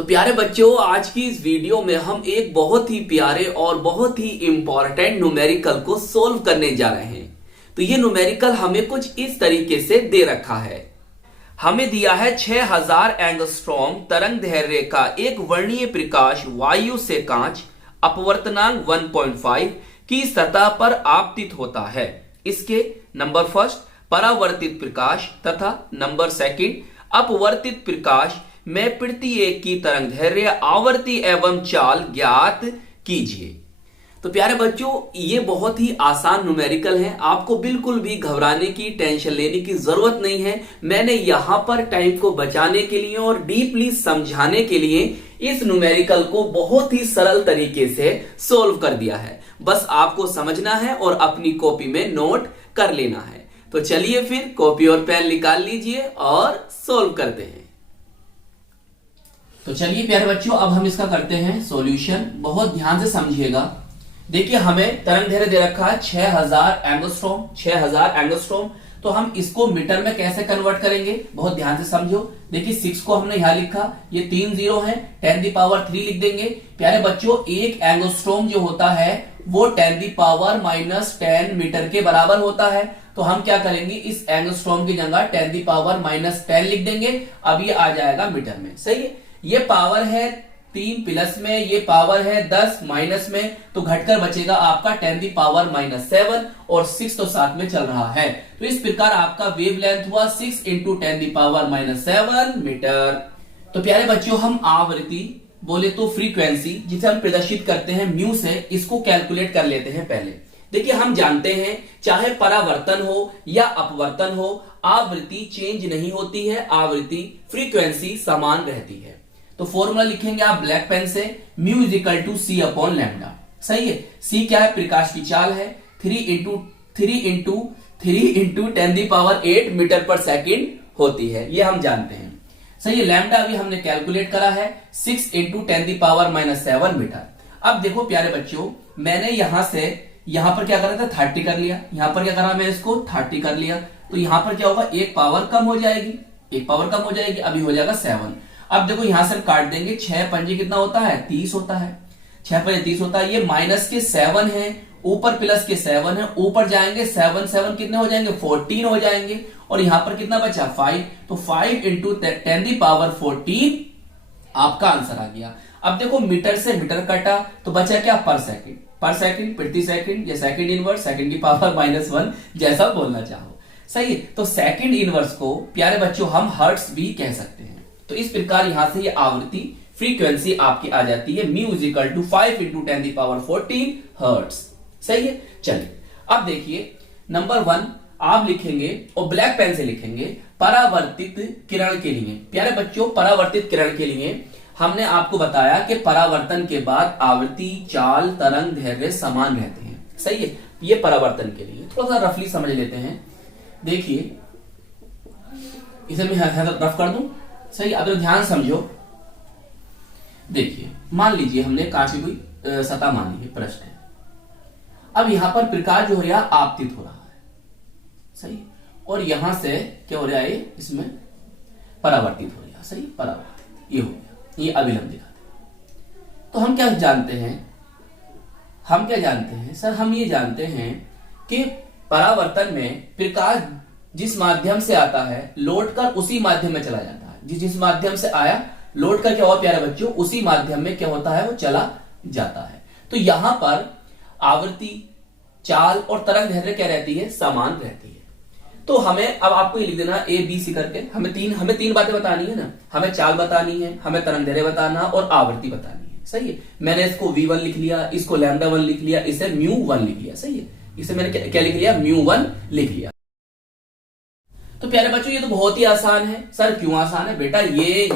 तो प्यारे बच्चों, आज की इस वीडियो में हम एक बहुत ही प्यारे और बहुत ही इंपॉर्टेंट न्यूमेरिकल को सोल्व करने जा रहे हैं। तो ये न्यूमेरिकल हमें कुछ इस तरीके से दे रखा है। हमें दिया है 6000 एंगस्ट्रॉम तरंग दैर्घ्य का एक वर्णीय प्रकाश वायु से कांच अपवर्तनांक 1.5 की सतह पर आपतित होता है। इसके नंबर फर्स्ट परावर्तित प्रकाश तथा नंबर सेकंड अपवर्तित प्रकाश में प्रति एक की तरंग दैर्घ्य आवर्ती एवं चाल ज्ञात कीजिए। तो प्यारे बच्चों, ये बहुत ही आसान न्यूमेरिकल है, आपको बिल्कुल भी घबराने की टेंशन लेने की जरूरत नहीं है। मैंने यहां पर टाइम को बचाने के लिए और डीपली समझाने के लिए इस न्यूमेरिकल को बहुत ही सरल तरीके से सोल्व कर दिया है। बस आपको समझना है और अपनी कॉपी में नोट कर लेना है। तो चलिए फिर कॉपी और पेन निकाल लीजिए और सोल्व करते हैं। तो चलिए प्यारे बच्चों, अब हम इसका करते हैं सॉल्यूशन। बहुत ध्यान से समझिएगा। देखिए, हमें तरंग दैर्घ्य दे रखा है 6000 एंगस्ट्रॉम। 6000 एंगस्ट्रॉम तो हम इसको मीटर में कैसे कन्वर्ट करेंगे, बहुत ध्यान से समझो। देखिए 6 को हमने यहां लिखा, ये 3 जीरो है, 10⁻³ लिख देंगे। प्यारे बच्चों, एक एंगस्ट्रॉम जो होता है वो 10⁻⁻10 मीटर के बराबर होता है। तो हम क्या करेंगे, इस एंगस्ट्रॉम की जगह 10⁻⁻10 लिख देंगे। अब ये आ जाएगा मीटर में, सही है। ये पावर है 3 प्लस में, ये पावर है 10 माइनस में, तो घटकर बचेगा आपका 10⁻⁻7 और 6 तो साथ में चल रहा है। तो इस प्रकार आपका वेव लेंथ हुआ 6 × 10⁻⁻7 मीटर। तो प्यारे बच्चों, हम आवृत्ति बोले तो फ्रीक्वेंसी जिसे हम प्रदर्शित करते हैं म्यू से, इसको कैलकुलेट कर लेते हैं पहले। देखिए, हम जानते हैं चाहे परावर्तन हो या अपवर्तन हो, आवृत्ति चेंज नहीं होती है, आवृत्ति फ्रीक्वेंसी समान रहती है। तो फॉर्मूला लिखेंगे आप ब्लैक पेन से, म्यू = c/λ। सही है। c क्या है, प्रकाश की चाल है। 3 × 10⁸ मीटर पर सेकंड होती है, ये हम जानते हैं। सही है। लैम्डा अभी हमने कैलकुलेट करा है 6 × 10⁻⁷ मीटर। अब देखो प्यारे बच्चों, मैंने यहां पर क्या करा था, 30 कर लिया। यहां पर क्या करा, मैं इसको 30 कर लिया। तो यहां पर क्या होगा, एक पावर कम हो जाएगी, अभी हो जाएगा 7। अब देखो यहां से काट देंगे, 6 पंजे कितना होता है, 30 होता है। 6 पंजे 30 होता है। ये माइनस के 7 है, ऊपर प्लस के 7 है, ऊपर जाएंगे 7 कितने हो जाएंगे, 14 हो जाएंगे। और यहां पर कितना बचा, 5। तो 5 × 10⁻14 आपका आंसर आ गया। अब देखो मीटर से मीटर कटा तो बचा क्या, पर सेकंड, प्रति सेकंड या सेकंड इनवर्स, सेकंड की पावर -1, जैसा बोलना चाहो। सही है। तो सेकंड इनवर्स को प्यारे बच्चों हम हर्ट्ज भी कह सकते हैं। तो इस प्रकार यहां से ये आवृत्ति फ्रीक्वेंसी आपकी आ जाती है म्यू = 5 × 10⁻14 हर्ट्ज। सही है। चलिए अब देखिए, नंबर 1 आप लिखेंगे और ब्लैक पेन से लिखेंगे परावर्तित किरण के लिए। प्यारे बच्चों, परावर्तित किरण के लिए हमने आपको बताया कि परावर्तन के बाद आवृत्ति, चाल, तरंग दैर्घ्य समान रहते हैं। सही है। ये परावर्तन के लिए थोड़ा सा रफली समझ लेते हैं। देखिए, इसे मैं रफ कर दूं। सही। अब ध्यान समझो। देखिए, मान लीजिए हमने कांच की कोई सतह मान ली है, पृष्ठ है। अब यहां पर प्रकाश जो हो रहा है आपतित हो रहा है। सही। और यहां से क्या हो रहा है, इसमें परावर्तित हो रहा है। सही, परावर्तित ये हो गया, ये अभिलंब दिखाते। तो हम क्या जानते हैं सर, हम ये जानते हैं कि परावर्तन में प्रकाश जिस माध्यम से आता है लौट कर उसी माध्यम में चला जाता है। जिस माध्यम से आया लौट कर क्या हुआ प्यारे बच्चों, उसी माध्यम में क्या होता है, वो चला जाता है। तो यहां पर आवृत्ति, चाल और तरंग दैर्घ्य क्या रहती है, समान रहती है। तो हमें अब आपको ये लिख देना ABC करके। हमें तीन बातें बतानी है ना, हमें चाल बतानी है, हमें तरंग दैर्घ्य बताना और आवृत्ति बतानी है। सही है। मैंने इसको V1 लिख लिया, इसको λ1 लिख लिया, इसे μ1 लिख लिया। सही है। इसे मैंने क्या लिख लिया, μ1 लिख लिया। तो प्यारे बच्चों, ये तो बहुत ही आसान है। सर क्यों आसान है बेटा, ये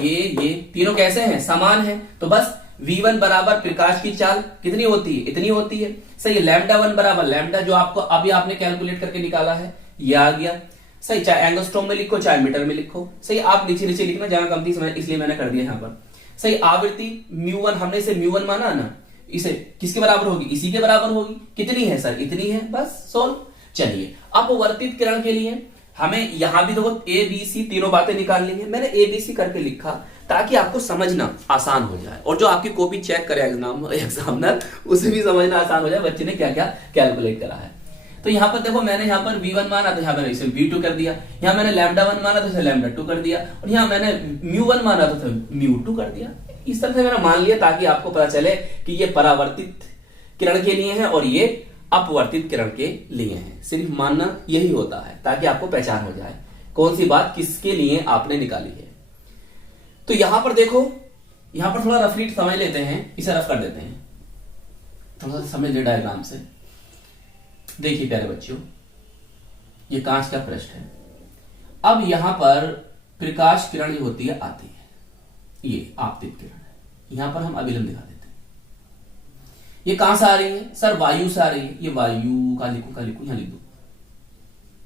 तीनों कैसे हैं, समान है। तो बस V1 बराबर प्रकाश की चाल कितनी होती है, इतनी होती है। सही है। λ1 बराबर लैम्डा, जो आपको अभी आपने कैलकुलेट करके निकाला है, ये आ गया। सही। चाहे एंगस्ट्रॉम में लिखो चाहे मीटर में लिखो। सही। आप नीचे लिखना, जगह कम थी इसलिए मैंने कर दिया यहां पर। सही। आवृत्ति μ1, हमने इसे μ1 माना ना, इसे किसके बराबर होगी, इसी के बराबर होगी। कितनी है सर, इतनी है। बस सोल्व। चलिए अपवर्तित किरण के लिए हमें यहां भी देखो ए बी सी तीनों बातें निकालनी है। मैंने ए बी सी करके लिखा ताकि आपको समझना आसान हो जाए, और जो आपकी कॉपी चेक करे एग्जामिनर उसे भी समझना आसान हो जाए बच्चे ने क्या क्या कैलकुलेट करा है। तो यहाँ पर देखो मैंने यहाँ पर v1 माना तो यहाँ मैंने इसे v2 कर दिया, यहाँ मैंने λ1 माना तो इसे λ2 कर दिया, और यहाँ मैंने μ1 माना तो μ2 कर दिया। इस तरह से मैंने मान लिया ताकि आपको पता चले कि ये परावर्तित किरण के लिए है और ये अपवर्तित किरण के लिए है। सिर्फ मानना यही होता है ताकि आपको पहचान हो जाए कौन सी बात किसके लिए आपने निकाली है। तो यहां पर देखो, यहां पर थोड़ा रफली समझ लेते हैं, इसे रफ कर देते हैं, थोड़ा सा समझ ले डायग्राम से। देखिए प्यारे बच्चों, ये कांच का पृष्ठ है। अब यहां पर प्रकाश किरण जो होती है आती है, ये आपतित किरण है। यहां पर हम अभिलंब दिखा देते हैं। ये कहां से आ रही है सर? वायु से आ रही है। ये वायु का लिखूं यहां लिख दो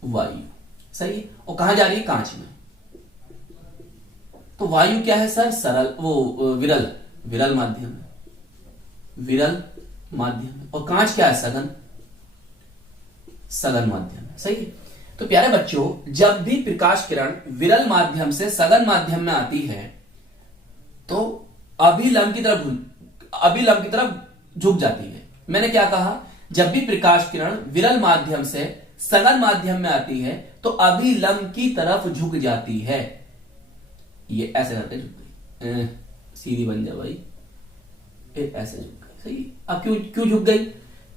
वायु, सही है। और कहां जा रही है? कांच में। तो वायु क्या है सर? सरल, वो विरल माध्यम है, विरल माध्यम है। और कांच क्या है? सघन माध्यम है, सही है। तो प्यारे बच्चों, जब भी प्रकाश किरण विरल माध्यम से सघन माध्यम में आती है तो अभिलंब की तरफ झुक जाती है। मैंने क्या कहा? जब भी प्रकाश किरण विरल माध्यम से सघन माध्यम में आती है तो अभिलंब की तरफ झुक जाती है। ये ऐसे करके झुक गई, सीधी बन जा भाई, ऐसे झुक गई, सही। अब क्यों झुक गई?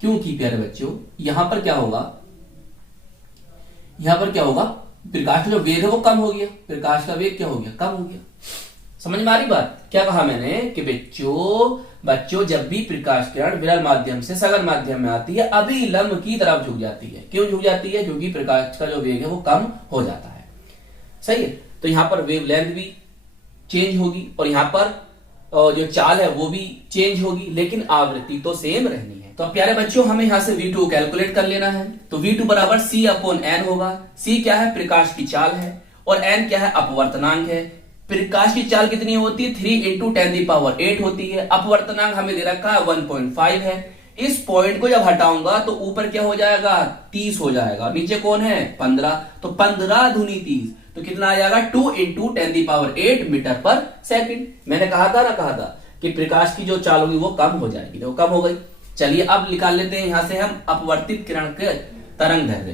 क्योंकि प्यारे बच्चों यहां पर क्या होगा, प्रकाश का जो वेग है वो कम हो गया। प्रकाश का वेग क्या हो गया? कम हो गया। समझ में आ रही बात? क्या कहा मैंने कि बच्चों जब भी प्रकाश किरण विरल माध्यम से सघन माध्यम में आती है अभिलंब की तरफ झुक जाती है। क्यों झुक जाती है? क्योंकि प्रकाश का जो वेग है वो कम हो जाता है, सही है। तो यहां पर वेव लेंथ भी चेंज होगी और यहां पर जो चाल है वो भी चेंज होगी, लेकिन आवृत्ति तो सेम रहनी है। तो प्यारे बच्चों हमें यहां से V2 कैलकुलेट कर लेना है। तो V2 बराबर C/N होगा। C क्या है? प्रकाश की चाल है, और N क्या है? अपवर्तनांक है। प्रकाश की चाल कितनी होती है? 3 × 10⁸ होती है। अपवर्तनांक हमें दे रखा है 1.5 है। इस पॉइंट को जब हटाऊंगा तो ऊपर क्या हो जाएगा? 30 हो जाएगा। नीचे कौन है? 15। तो 15 दूनी 30, तो कितना आ जाएगा? 2 × 10⁸ मीटर पर सेकंड। मैंने कहा था कि प्रकाश की जो चाल होगी वो कम हो जाएगी, तो कम हो गई। चलिए अब निकाल लेते हैं यहां से हम अपवर्तित किरण के तरंग दैर्ध्य।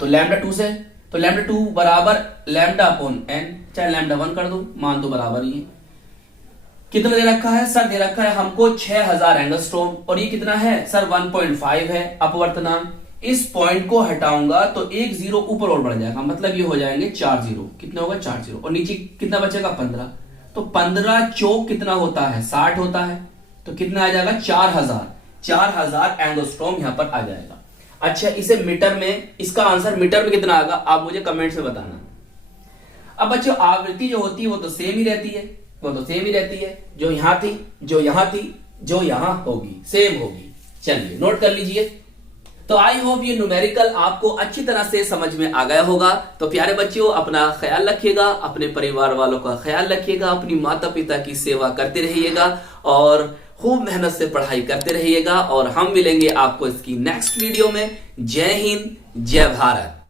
तो λ2 से, तो λ2 बराबर λ/n, चाहे λ1 कर दो, मान दो बराबर ही है। कितना दे रखा है सर? दे रखा है हमको 6000 एंगस्ट्रॉम, और ये कितना है सर? 1.5 है अपवर्तनांक। इस पॉइंट को हटाऊंगा तो एक 0 ऊपर और बढ़ जाएगा, मतलब ये हो जाएंगे 4 0। कितना होगा? 4 0, और नीचे कितना बचेगा? 15। तो 15 चौक कितना होता है? 60 होता है। तो कितना आ जाएगा? 4000 एंगस्ट्रॉम यहां पर आ जाएगा। अच्छा, इसे मीटर में, इसका आंसर मीटर में कितना आएगा आप मुझे कमेंट में बताना। अब बच्चों आवृत्ति जो होती है वो तो सेम ही रहती है, जो यहां थी, जो यहां होगी, सेम होगी। चलिए नोट कर लीजिए। तो आई होप ये न्यूमेरिकल आपको अच्छी तरह से समझ में आ गया होगा। तो प्यारे बच्चों अपना ख्याल रखिएगा, अपने परिवार वालों का ख्याल रखिएगा, अपनी माता पिता की सेवा करते रहिएगा और खूब मेहनत से पढ़ाई करते रहिएगा। और हम मिलेंगे आपको इसकी नेक्स्ट वीडियो में। जय हिंद, जय भारत।